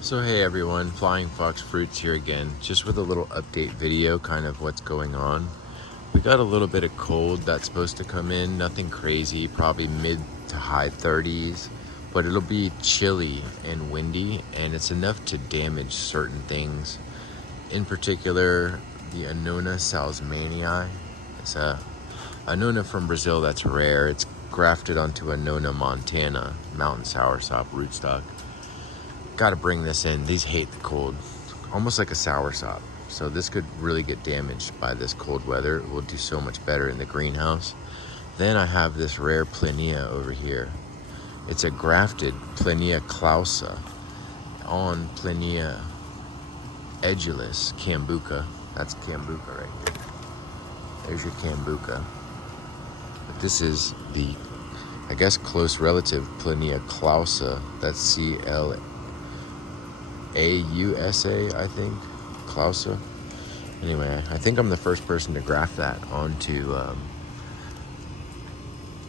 So hey everyone, Flying Fox Fruits here again, just with a little update video, kind of what's going on. We got a little bit of cold that's supposed to come in, nothing crazy, probably mid to high 30s, but it'll be chilly and windy, and it's enough to damage certain things. In particular, the Annona salzmanii. It's a Annona from Brazil that's rare. It's grafted onto Annona montana, mountain soursop rootstock. Got to bring this in. These hate the cold, almost like a soursop. So this could really get damaged by this cold weather. It will do so much better in the greenhouse. Then I have this rare Plania over here. It's a grafted Plania clausa on Plania edulis cambuca. That's cambuca right here. There's your cambuca. But this is the, I guess, close relative Plania clausa. That's CLAUSA, I think. Clausa. Anyway, I think I'm the first person to graft that onto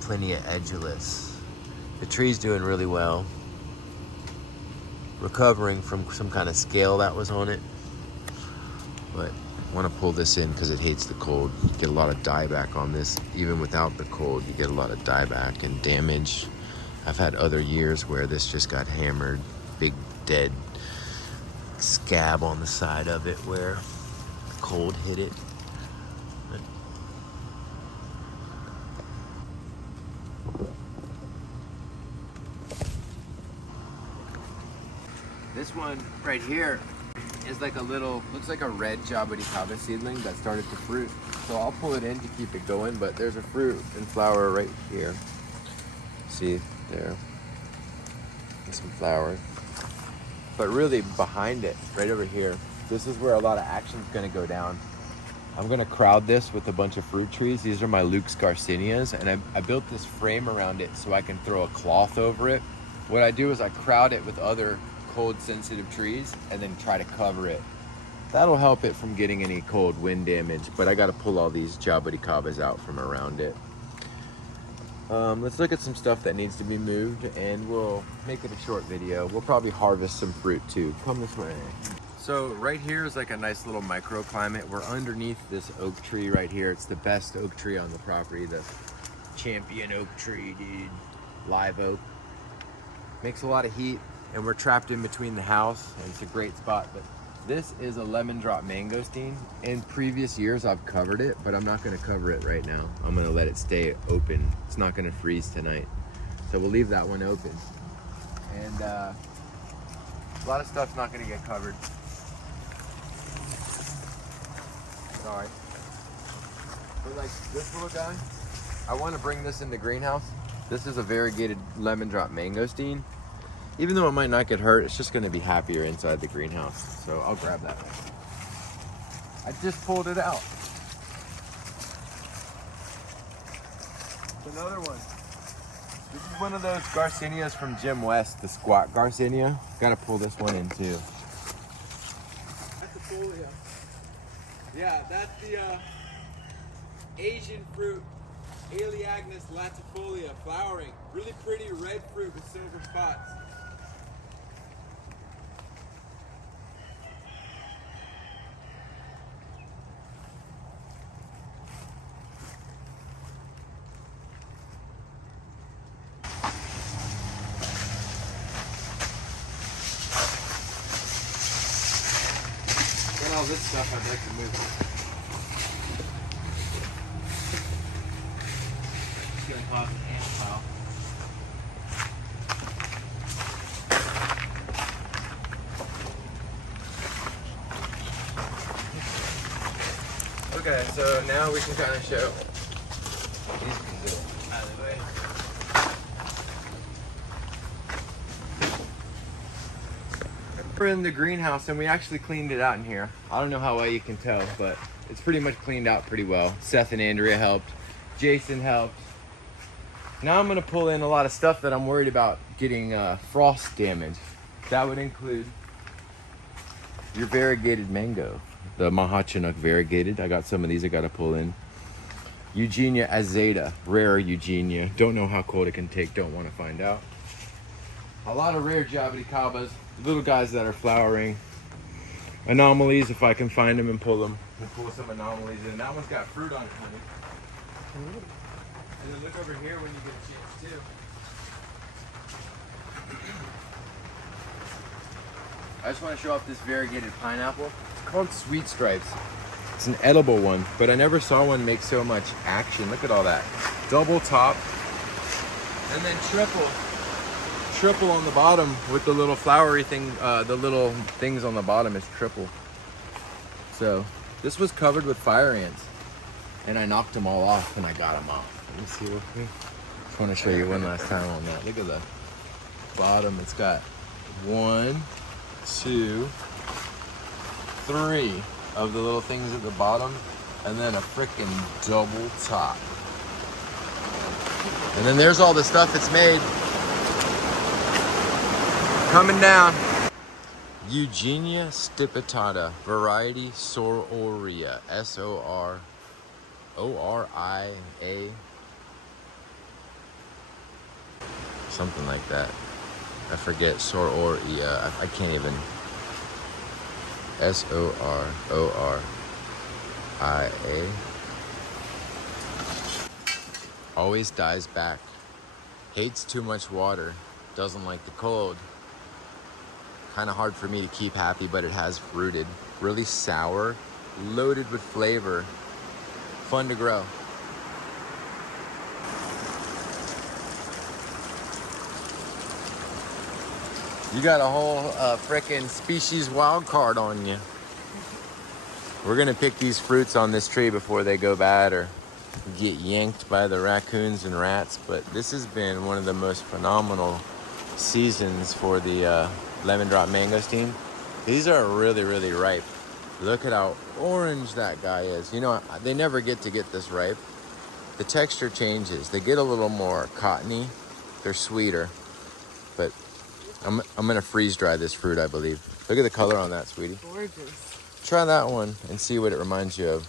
Plania edulis. The tree's doing really well. Recovering from some kind of scale that was on it. But I want to pull this in because it hates the cold. You get a lot of dieback on this. Even without the cold, you get a lot of dieback and damage. I've had other years where this just got hammered. Big dead scab on the side of it where the cold hit it. But this one right here is like a little, looks like a red jabuticaba seedling that started to fruit. So I'll pull it in to keep it going, but there's a fruit and flower right here. See there, and some flowers. But really behind it, right over here, this is where a lot of action's gonna go down. I'm gonna crowd this with a bunch of fruit trees. These are my Luke's Garcinias, and I built this frame around it so I can throw a cloth over it. What I do is I crowd it with other cold sensitive trees and then try to cover it. That'll help it from getting any cold wind damage, but I gotta pull all these jabuticabas out from around it. Let's look at some stuff that needs to be moved, and we'll make it a short video. We'll probably harvest some fruit too. Come this way. So right here is like a nice little microclimate. We're underneath this oak tree right here. It's the best oak tree on the property, the champion oak tree, dude. Live oak. Makes a lot of heat, and we're trapped in between the house, and it's a great spot. But this is a lemon drop mangosteen. In previous years I've covered it, but I'm not gonna cover it right now. I'm gonna let it stay open. It's not gonna freeze tonight. So we'll leave that one open. And a lot of stuff's not gonna get covered. Sorry. But like this little guy, I wanna bring this in the greenhouse. This is a variegated lemon drop mangosteen. Even though it might not get hurt, it's just gonna be happier inside the greenhouse. So I'll grab that. I just pulled it out. It's another one. This is one of those Garcinias from Jim West, the squat Garcinia. Gotta pull this one in too. Latifolia. Yeah, that's the Asian fruit, Aleagnus latifolia, flowering. Really pretty red fruit with silver spots. All this stuff I'd like to move. Just gonna pause an ant pile. Okay, so now we can kind of show. These can go out of the way. We're in the greenhouse and we actually cleaned it out in here. I don't know how well you can tell, but it's pretty much cleaned out pretty well. Seth and Andrea helped. Jason helped. Now I'm gonna pull in a lot of stuff that I'm worried about getting frost damage. That would include your variegated mango. The Mahachinook variegated. I got some of these I gotta pull in. Eugenia azeda, rare Eugenia. Don't know how cold it can take, don't wanna find out. A lot of rare jabuticabas, little guys that are flowering. Anomalies, if I can find them and pull them. We'll pull some anomalies in. That one's got fruit on it, honey. And then look over here when you get a chance too. I just want to show off this variegated pineapple. It's called Sweet Stripes. It's an edible one, but I never saw one make so much action. Look at all that. Double top, and then triple on the bottom with the little flowery thing. The little things on the bottom is triple. So this was covered with fire ants, and I knocked them all off when I got them off. Let me see with me. Just want to show you one last time on that. Look at the bottom. It's got 1, 2, 3 of the little things at the bottom, and then a freaking double top. And then there's all the stuff that's made. Coming down. Eugenia stipitata, variety Sororia, S-O-R-O-R-I-A, something like that. I forget, Sororia, I can't even. S-O-R-O-R-I-A. Always dies back. Hates too much water. Doesn't like the cold. Kind of hard for me to keep happy, but it has fruited. Really sour, loaded with flavor. Fun to grow. You got a whole frickin' species wild card on you. We're gonna pick these fruits on this tree before they go bad or get yanked by the raccoons and rats, but this has been one of the most phenomenal seasons for the lemon drop mangosteen. These are really, really ripe. Look at how orange that guy is. You know, they never get this ripe. The texture changes. They get a little more cottony. They're sweeter, but I'm gonna freeze dry this fruit, I believe. Look at the color on that, sweetie. Gorgeous. Try that one and see what it reminds you of.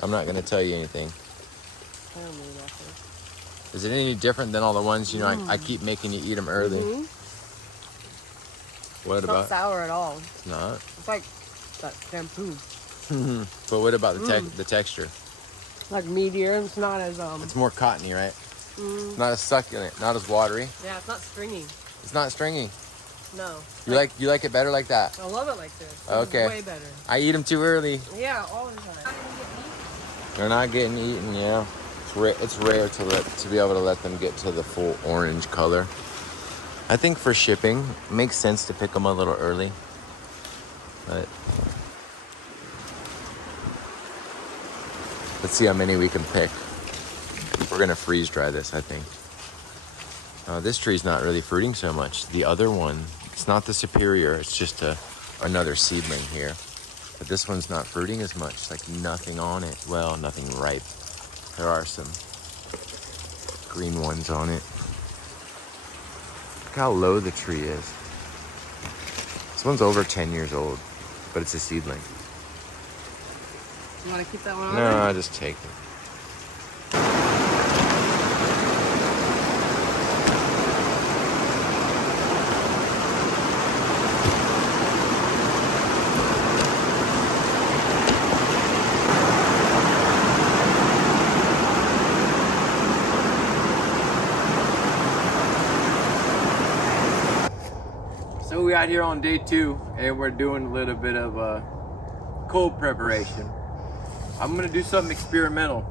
I'm not gonna tell you anything. I don't know nothing. Is it any different than all the ones, you know, I keep making you eat them early? Mm-hmm. What It's about? not sour at all. It's not. It's like that shampoo. But what about the texture? Like meatier. It's not as It's more cottony, right? Not as succulent, not as watery. Yeah, it's not stringy. It's not stringy. No. You like it better like that? I love it like this. This Okay. is way better. I eat them too early. Yeah, all the time. They're not getting eaten, yeah. It's rare to be able to let them get to the full orange color. I think for shipping, it makes sense to pick them a little early. But let's see how many we can pick. We're gonna freeze dry this, I think. This tree's not really fruiting so much. The other one, it's not the superior, it's just another seedling here. But this one's not fruiting as much. It's like nothing on it. Well, nothing ripe. There are some green ones on it. Look how low the tree is. This one's over 10 years old, but it's a seedling. You want to keep that one on? No, I'll just take it. So we out here on day 2 and we're doing a little bit of cold preparation. I'm gonna do something experimental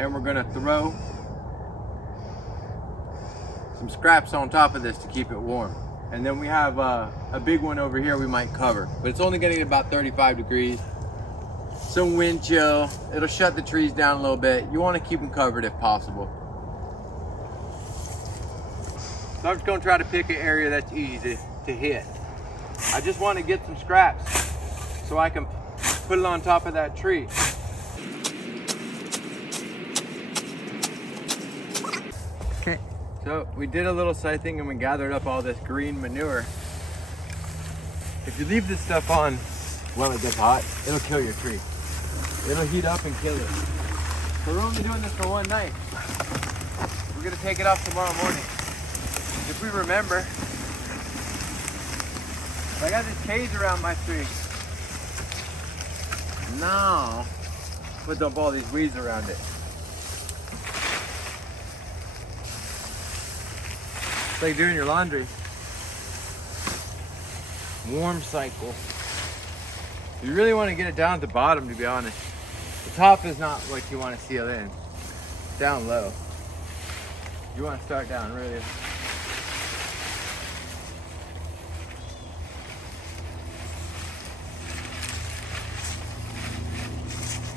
and we're gonna throw some scraps on top of this to keep it warm. And then we have a big one over here we might cover, but it's only gonna get about 35 degrees. Some wind chill, it'll shut the trees down a little bit. You wanna keep them covered if possible. So I'm just gonna try to pick an area that's easy to hit. I just want to get some scraps so I can put it on top of that tree. Okay. So we did a little scything and we gathered up all this green manure. If you leave this stuff on while it gets hot, it'll kill your tree. It'll heat up and kill it. So we're only doing this for one night. We're gonna take it off tomorrow morning. If we remember, I got this cage around my tree. Now, we'll dump all these weeds around it. It's like doing your laundry. Warm cycle. You really want to get it down at the bottom, to be honest. The top is not what you want to seal in. Down low. You want to start down really.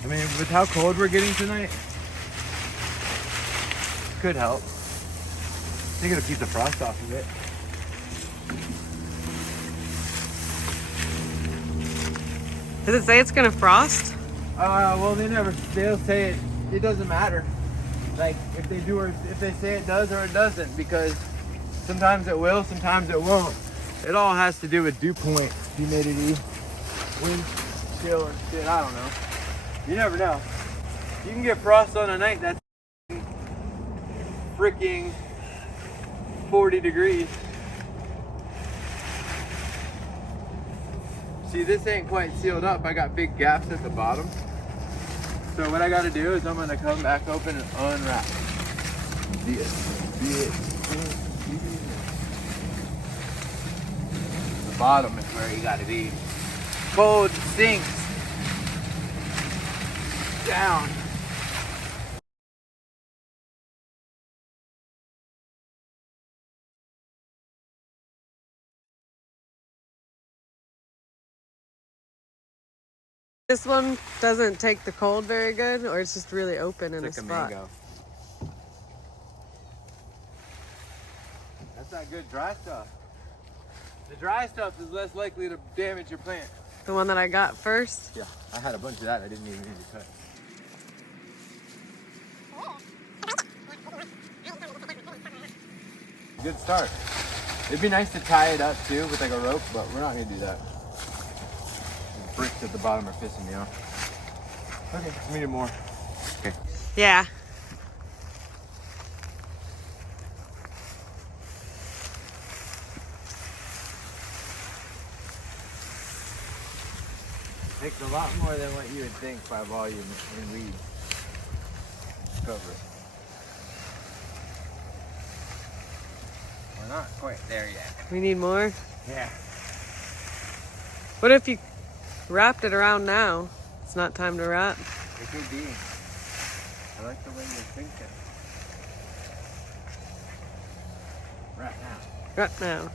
I mean, with how cold we're getting tonight, could help. I think it'll keep the frost off of it. Does it say it's gonna frost? Well, they'll say it doesn't matter. Like, if they do or if they say it does or it doesn't, because sometimes it will, sometimes it won't. It all has to do with dew point, humidity, wind chill and shit, I don't know. You never know. You can get frost on a night that's freaking 40 degrees. See, this ain't quite sealed up. I got big gaps at the bottom. So what I gotta do is I'm gonna come back open and unwrap. The bottom is where you gotta be. Cold sinks down. This one doesn't take the cold very good, or it's just really open in a It's like spot. mango. That's not good dry stuff. The dry stuff is less likely to damage your plant. The one that I got first. Yeah, I had a bunch of that I didn't even need to cut. Good start. It'd be nice to tie it up too with like a rope, but we're not gonna do that. The bricks at the bottom are pissing me off. Okay, we need more. Okay. Yeah. Takes a lot more than what you would think by volume in weeds. Cover it. We're not quite there yet. We need more. Yeah. What if you wrapped it around now? It's not time to wrap. It could be. I like the way you're thinking. Right now. Wrap now.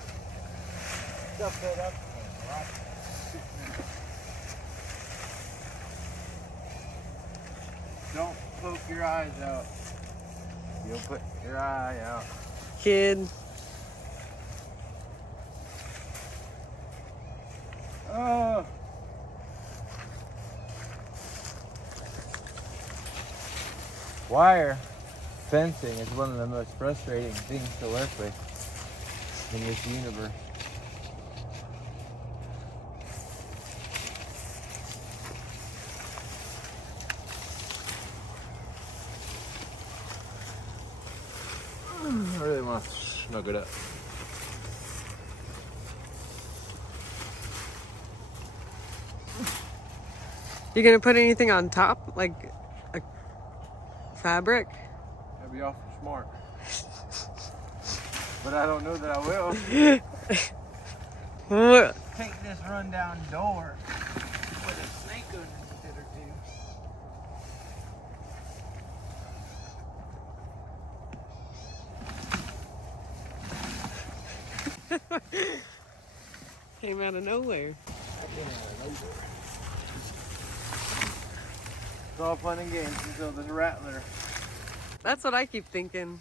Stuff filled up. Don't poke your eyes out. You'll put your eye out. Kid. Oh. Wire fencing is one of the most frustrating things to work with in this universe. I really want to snug it up. You gonna put anything on top, like a fabric? That'd be awful smart. But I don't know that I will. What? Take this rundown door. Put a snake underneath it or two. Came out of nowhere. It's all fun and games until there's a rattler. That's what I keep thinking.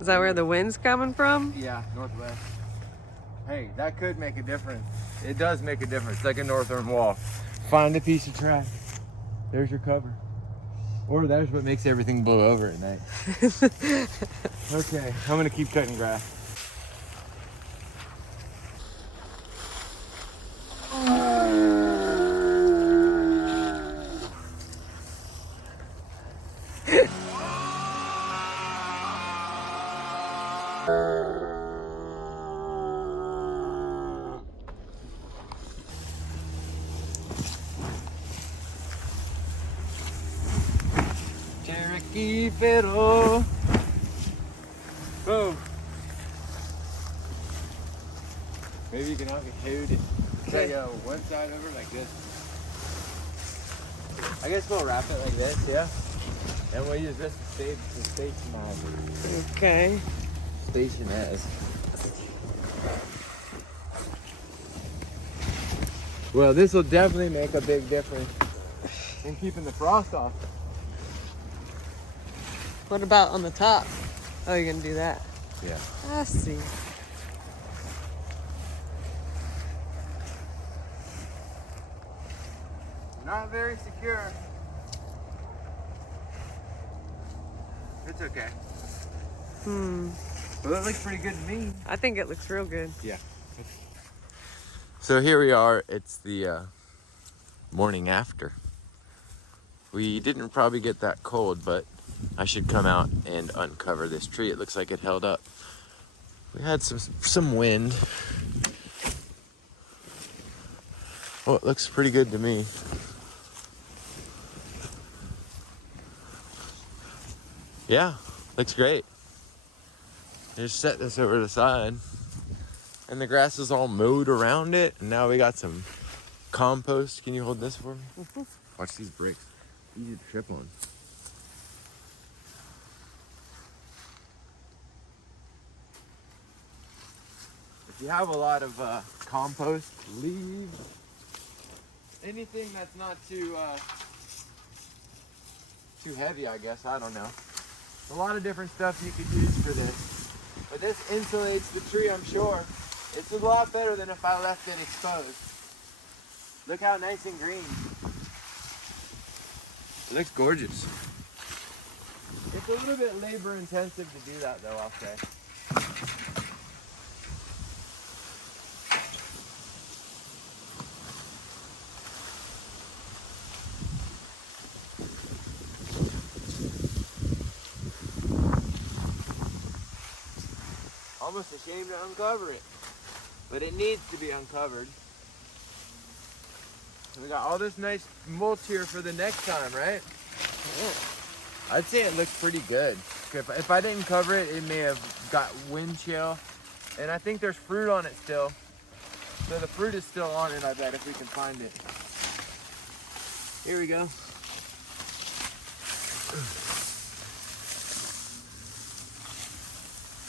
Is that where the wind's coming from? Yeah, northwest. Hey, that could make a difference. It does make a difference, like a northern wall. Find a piece of trash. There's your cover. Or that's what makes everything blow over at night. Okay, I'm gonna keep cutting grass. keep it all. Boom. Maybe you can help me hold it. Okay, one side over like this. I guess we'll wrap it like this, yeah? And we'll use this to stationize. Okay. Stationize. Well, this will definitely make a big difference in keeping the frost off. What about on the top? Oh, you're gonna do that? Yeah. I see. Not very secure. It's okay. Well, that looks pretty good to me. I think it looks real good. Yeah. So here we are. It's the morning after. We didn't probably get that cold, but I should come out and uncover this tree. It looks like it held up. We had some wind. Well, it looks pretty good to me. Yeah, looks great. Just set this over the side. And the grass is all mowed around it. And now we got some compost. Can you hold this for me? Watch these bricks. Easy to trip on. If you have a lot of compost, leaves, anything that's not too heavy, I guess, I don't know. A lot of different stuff you could use for this. But this insulates the tree, I'm sure. It's a lot better than if I left it exposed. Look how nice and green. It looks gorgeous. It's a little bit labor intensive to do that though, I'll say. Almost ashamed to uncover it, but it needs to be uncovered. And we got all this nice mulch here for the next time, right? Yeah. I'd say it looks pretty good. If I didn't cover it, it may have got wind chill, and I think there's fruit on it still. So the fruit is still on it, I bet, if we can find it. Here we go.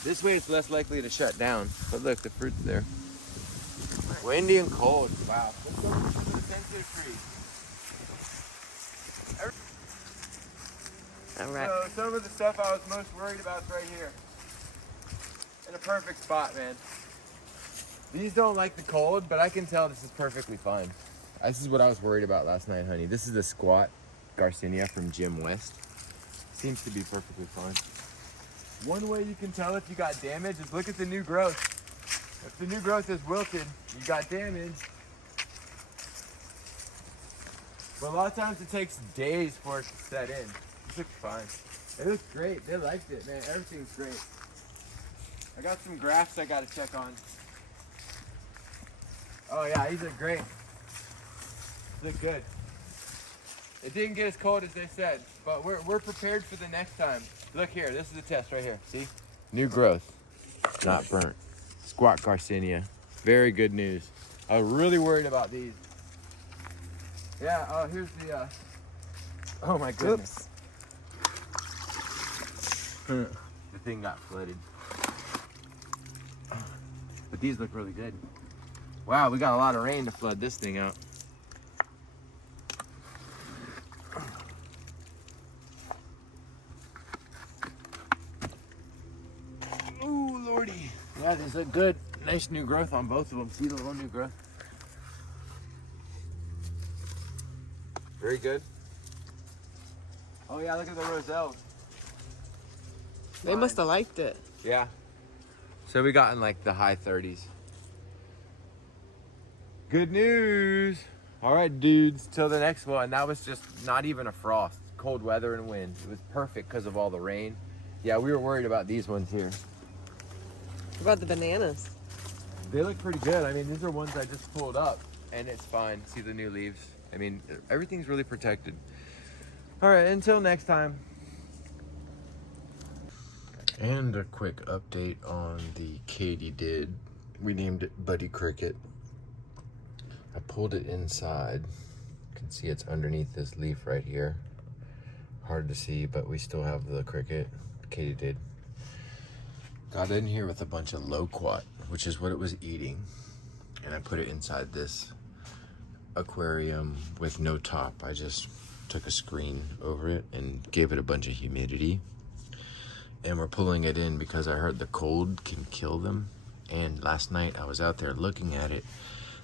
This way it's less likely to shut down. But look, the fruit's there. Windy and cold. Wow. Let's go to the sensitive tree. All right. So some of the stuff I was most worried about is right here. In a perfect spot, man. These don't like the cold, but I can tell this is perfectly fine. This is what I was worried about last night, honey. This is the squat Garcinia from Jim West. Seems to be perfectly fine. One way you can tell if you got damage is look at the new growth. If the new growth is wilted, you got damage. But a lot of times it takes days for it to set in. This looks fine. It looks great. They liked it, man. Everything's great. I got some grafts I gotta check on. Oh yeah, these look great. Look good. It didn't get as cold as they said, but we're prepared for the next time. Look here, this is the test right here. See? New growth, not burnt. Squat Garcinia. Very good news. I was really worried about these. Yeah, oh, here's the, oh my goodness. The thing got flooded. But these look really good. Wow, we got a lot of rain to flood this thing out. Ooh, lordy. Yeah, these look good. Nice new growth on both of them. See the little new growth? Very good. Oh yeah, look at the roselle. They must have liked it. Yeah. So we got in like the high 30s. Good news. All right, dudes, till the next one. And that was just not even a frost. Cold weather and wind. It was perfect because of all the rain. Yeah, we were worried about these ones here. What about the bananas? They look pretty good. I mean, these are ones I just pulled up and it's fine. See the new leaves? I mean, everything's really protected. All right, until next time. And a quick update on the katydid. We named it Buddy Cricket. I pulled it inside. You can see it's underneath this leaf right here. Hard to see, but we still have the cricket, katydid. Got in here with a bunch of loquat, which is what it was eating. And I put it inside this aquarium with no top. I just took a screen over it and gave it a bunch of humidity. And we're pulling it in because I heard the cold can kill them. And last night I was out there looking at it.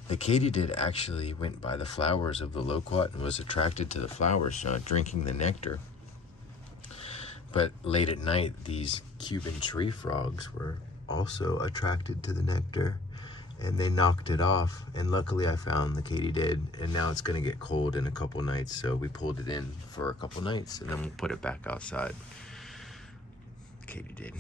The katydid actually went by the flowers of the loquat and was attracted to the flowers, drinking the nectar. But late at night, these Cuban tree frogs were also attracted to the nectar, and they knocked it off. And luckily I found the katydid, and now it's gonna get cold in a couple nights, so we pulled it in for a couple nights and then we'll put it back outside. Katydid.